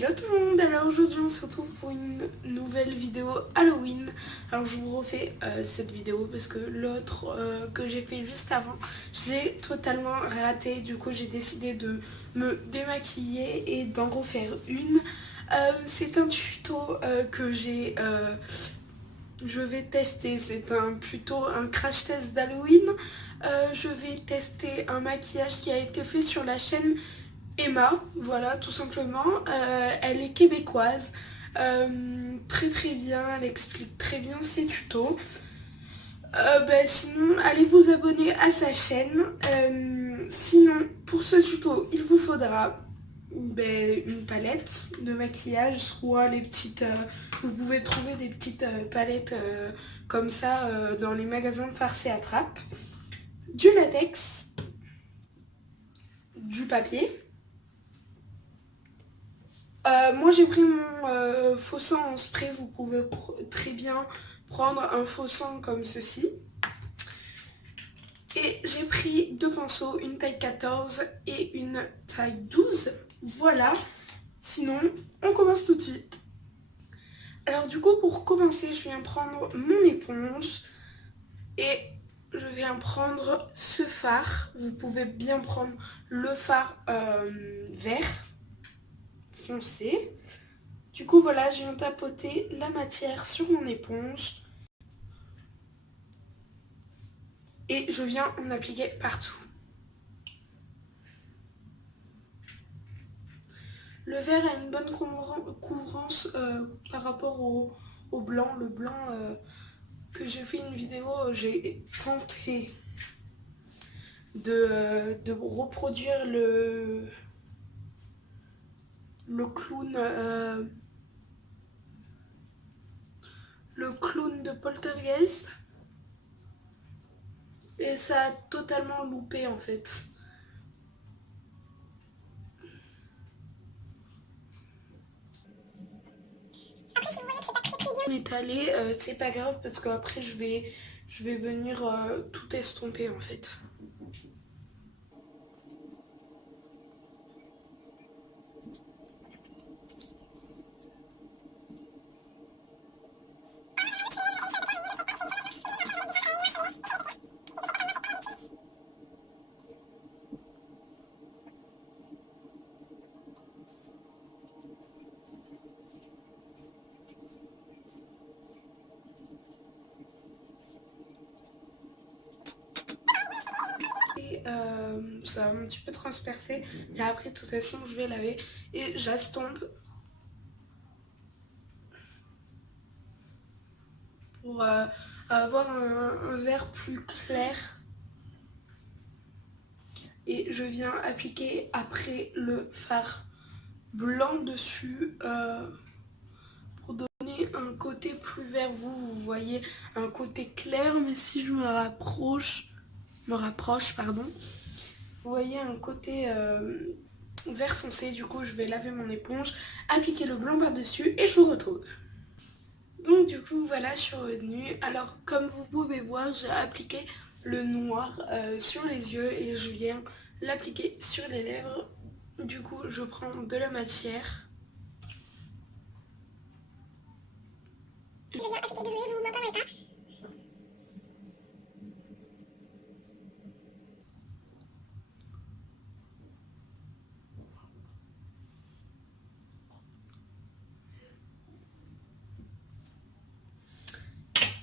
Hello tout le monde, alors aujourd'hui on se retrouve pour une nouvelle vidéo Halloween. Alors je vous refais cette vidéo parce que l'autre que j'ai fait juste avant, j'ai totalement raté. Du coup j'ai décidé de me démaquiller et d'en refaire une. C'est un tuto que je vais tester, c'est plutôt un crash test d'Halloween. Je vais tester un maquillage qui a été fait sur la chaîne Emma, voilà, tout simplement. Elle est québécoise, très très bien, elle explique très bien ses tutos. Sinon, allez vous abonner à sa chaîne. Sinon, pour ce tuto, il vous faudra une palette de maquillage, soit les petites... vous pouvez trouver des petites palettes comme ça dans les magasins de farce et attrape. Du latex, du papier. Moi j'ai pris mon faux sang en spray, vous pouvez très bien prendre un faux sang comme ceci. Et j'ai pris deux pinceaux, une taille 14 et une taille 12. Voilà, sinon on commence tout de suite. Alors du coup pour commencer je viens prendre mon éponge et je viens prendre ce fard. Vous pouvez bien prendre le fard vert foncé. Du coup voilà, je viens tapoter la matière sur mon éponge et je viens en appliquer partout. Le vert a une bonne couvrance par rapport au blanc. Le blanc que j'ai fait une vidéo, j'ai tenté de reproduire le clown de Poltergeist. Et ça a totalement loupé en fait. Après si vous voyez que c'est pas très bien étalé, c'est pas grave parce qu'après je vais venir tout estomper en fait. Ça va un petit peu transpercer, mais après de toute façon je vais laver et j'estompe pour avoir un vert plus clair. Et je viens appliquer après le fard blanc dessus pour donner un côté plus vert. Vous voyez un côté clair, mais si je me rapproche, pardon, vous voyez un côté vert foncé. Du coup je vais laver mon éponge, appliquer le blanc par-dessus et je vous retrouve. Donc du coup voilà, je suis revenue. Alors comme vous pouvez voir, j'ai appliqué le noir sur les yeux et je viens l'appliquer sur les lèvres. Du coup je prends de la matière. Je viens appliquer, désolé vous m'entendez pas.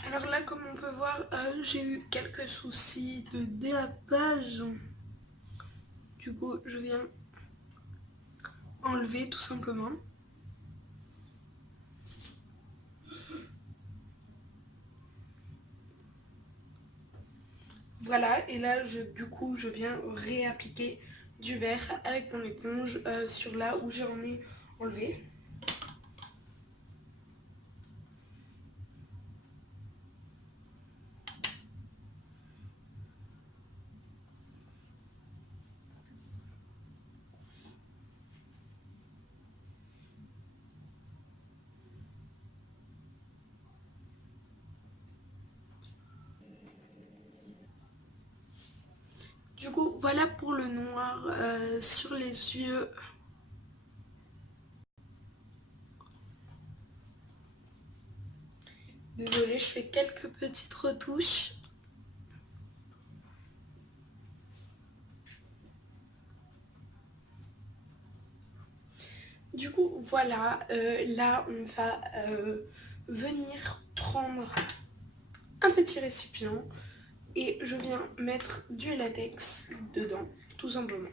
Alors là comme on peut voir, j'ai eu quelques soucis de dérapage. Du coup je viens enlever tout simplement. Voilà, et là du coup je viens réappliquer du vert avec mon éponge sur là où j'en ai enlevé. Du coup, voilà pour le noir sur les yeux. Désolée, je fais quelques petites retouches. Du coup, voilà, là on va venir prendre un petit récipient et je viens mettre du latex dedans, tout simplement.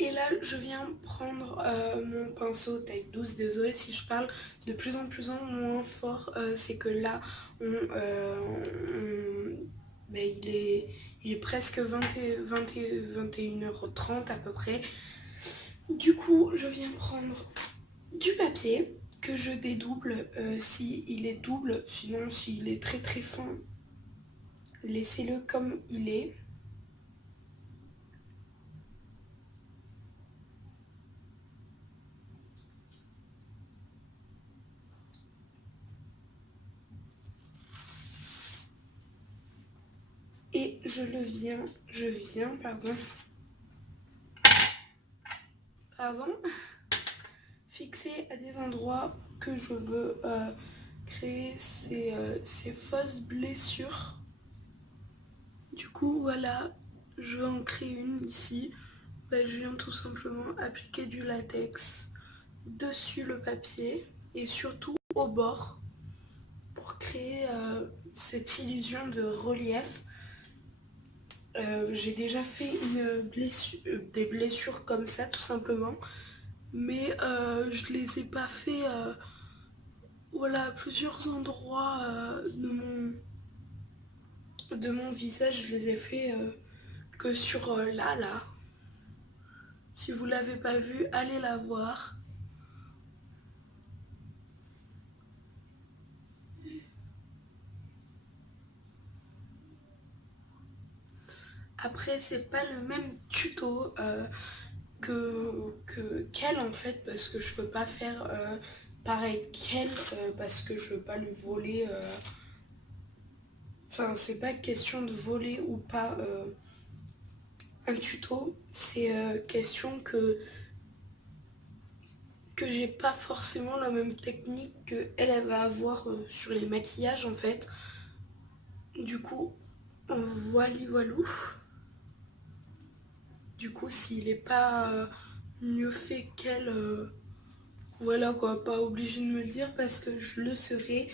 Et là, je viens prendre mon pinceau taille 12. Désolée si je parle de plus en moins fort. C'est que là, ben, il est presque 21h30 à peu près. Du coup, je viens prendre du papier que je dédouble s'il est double. Sinon, s'il est très très fin, laissez-le comme il est. Et je viens, fixer à des endroits que je veux créer ces fausses blessures. Du coup, voilà, je vais en créer une ici. Ben, je viens tout simplement appliquer du latex dessus le papier et surtout au bord pour créer cette illusion de relief. J'ai déjà fait des blessures comme ça tout simplement, mais je les ai pas fait voilà, à plusieurs endroits de mon visage. Je les ai fait que sur là. Si vous l'avez pas vu, allez la voir. Après, c'est pas le même tuto qu'elle en fait, parce que je peux pas faire pareil qu'elle, parce que je veux pas lui voler. Enfin, c'est pas question de voler ou pas un tuto, c'est question que j'ai pas forcément la même technique que elle va avoir sur les maquillages en fait. Du coup, voilou. Du coup, s'il est pas mieux fait qu'elle, voilà quoi, pas obligé de me le dire parce que je le serai,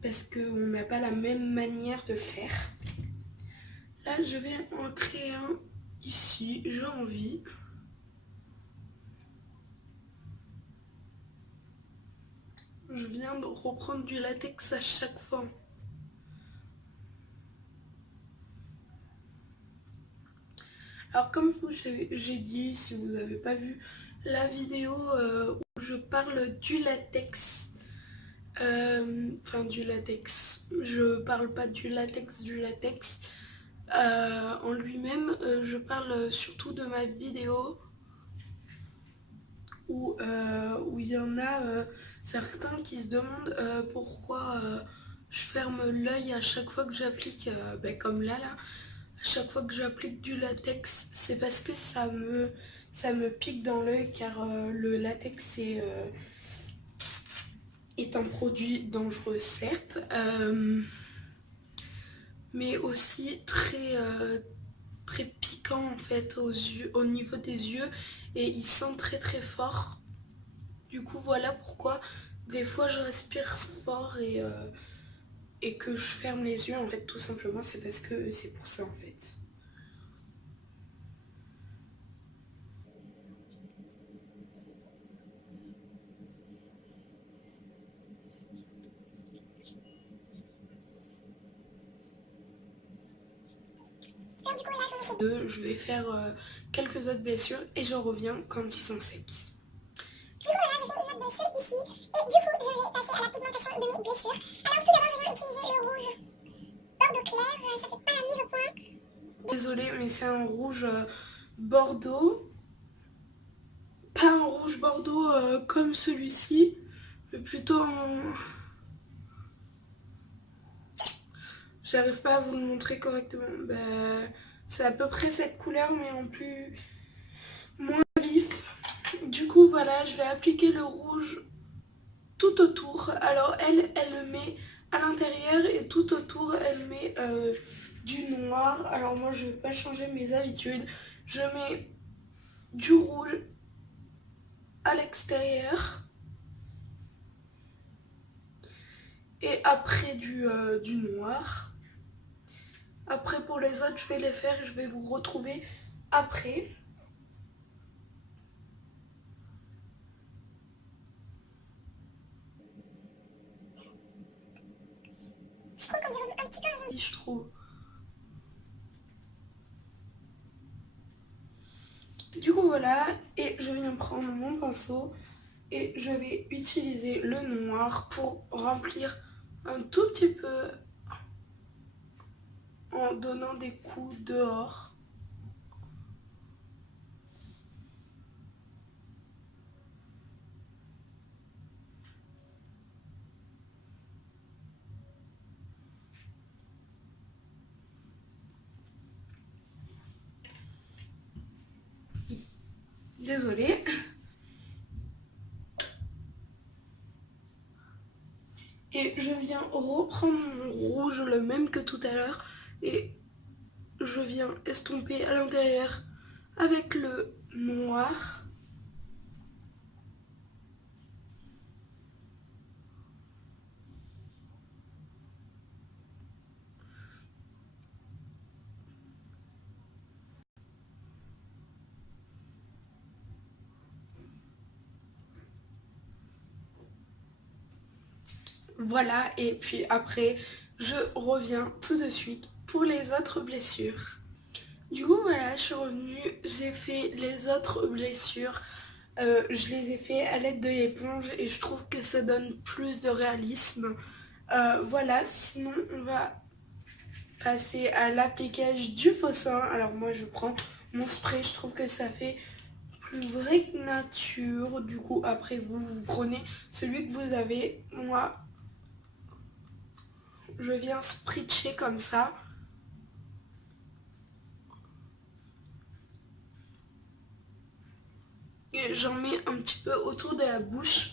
parce qu'on n'a pas la même manière de faire. Là, je vais en créer un ici, j'ai envie. Je viens de reprendre du latex à chaque fois. Alors comme j'ai dit, si vous n'avez pas vu la vidéo où je parle du latex, enfin du latex, je parle pas du latex en lui-même, je parle surtout de ma vidéo où il y en a certains qui se demandent pourquoi je ferme l'œil à chaque fois que j'applique, ben, comme là, à chaque fois que j'applique du latex. C'est parce que ça me pique dans l'œil car le latex est un produit dangereux certes, mais aussi très piquant en fait aux yeux, au niveau des yeux, et il sent très très fort. Du coup voilà pourquoi des fois je respire fort et que je ferme les yeux en fait, tout simplement c'est parce que c'est pour ça en fait. Je vais faire quelques autres blessures et je reviens quand ils sont secs. Du coup, là, j'ai fait une autre blessure ici. Et du coup, je vais passer à la pigmentation de mes blessures. Alors, tout d'abord, je vais utiliser le rouge Bordeaux clair. Ça fait pas la mise au point. Désolée, mais c'est un rouge Bordeaux. Pas un rouge Bordeaux comme celui-ci, mais plutôt un... J'arrive pas à vous le montrer correctement. Ben, C'est à peu près cette couleur mais en plus moins vif. Du coup voilà, je vais appliquer le rouge tout autour. Alors elle le met à l'intérieur et tout autour elle met du noir. Alors moi je vais pas changer mes habitudes. Je mets du rouge à l'extérieur et après du noir. Après pour les autres je vais les faire et je vais vous retrouver après. Je trouve qu'on dirait un petit peu un zombie, je trouve. Du coup voilà, et je viens prendre mon pinceau et je vais utiliser le noir pour remplir un tout petit peu en donnant des coups dehors. Désolée. Et je viens reprendre mon rouge, le même que tout à l'heure, et je viens estomper à l'intérieur avec le noir. Voilà, et puis après, je reviens tout de suite pour les autres blessures. Du coup, voilà, je suis revenue, j'ai fait les autres blessures. Je les ai fait à l'aide de l'éponge et je trouve que ça donne plus de réalisme. Voilà, sinon on va passer à l'appliquage du faux sein. Alors moi je prends mon spray, je trouve que ça fait plus vrai que nature. Du coup après vous prenez celui que vous avez. Moi je viens spritcher comme ça. Et j'en mets un petit peu autour de la bouche.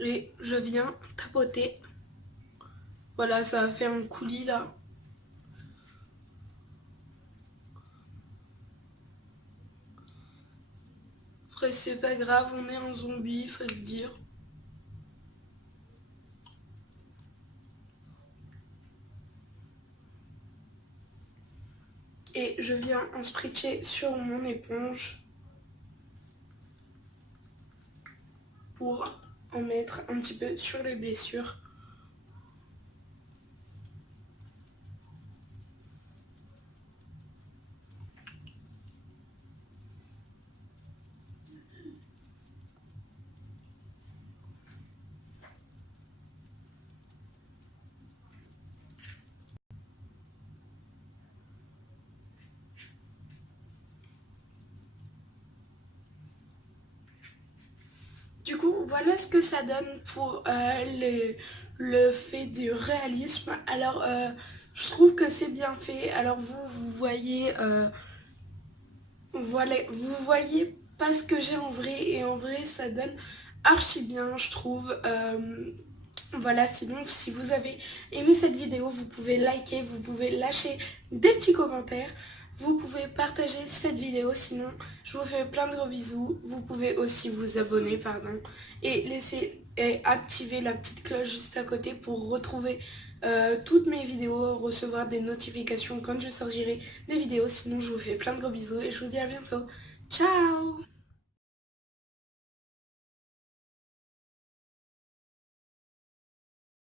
Et je viens tapoter. Voilà, ça a fait un coulis là. Après c'est pas grave, on est un zombie, faut se dire. Et je viens en spritcher sur mon éponge pour en mettre un petit peu sur les blessures. Du coup, voilà ce que ça donne pour le fait du réalisme. Alors, je trouve que c'est bien fait. Alors, vous voyez, voilà, vous voyez pas ce que j'ai en vrai. Et en vrai, ça donne archi bien, je trouve. Voilà, sinon, si vous avez aimé cette vidéo, vous pouvez liker, vous pouvez lâcher des petits commentaires. Vous pouvez partager cette vidéo, sinon je vous fais plein de gros bisous. Vous pouvez aussi vous abonner, pardon, et laisser et activer la petite cloche juste à côté pour retrouver toutes mes vidéos, recevoir des notifications quand je sortirai des vidéos. Sinon je vous fais plein de gros bisous et je vous dis à bientôt. Ciao!